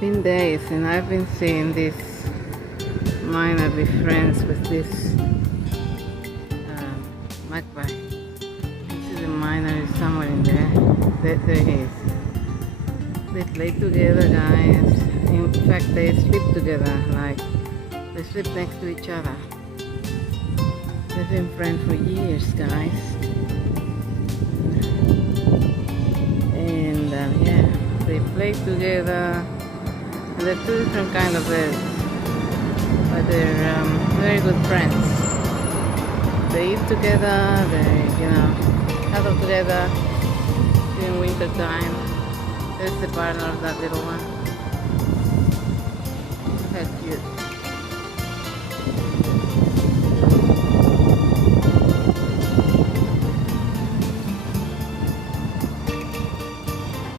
been days and I've been seeing this miner be friends with this magpie. You see the miner is somewhere in there. There he is. They play together, guys. In fact, they sleep together, like they sleep next to each other. They've been friends for years, guys. And yeah, they play together. And they're two different kind of birds, but they're very good friends. They eat together. They, cuddle together during winter time. There's the partner of that little one. How cute.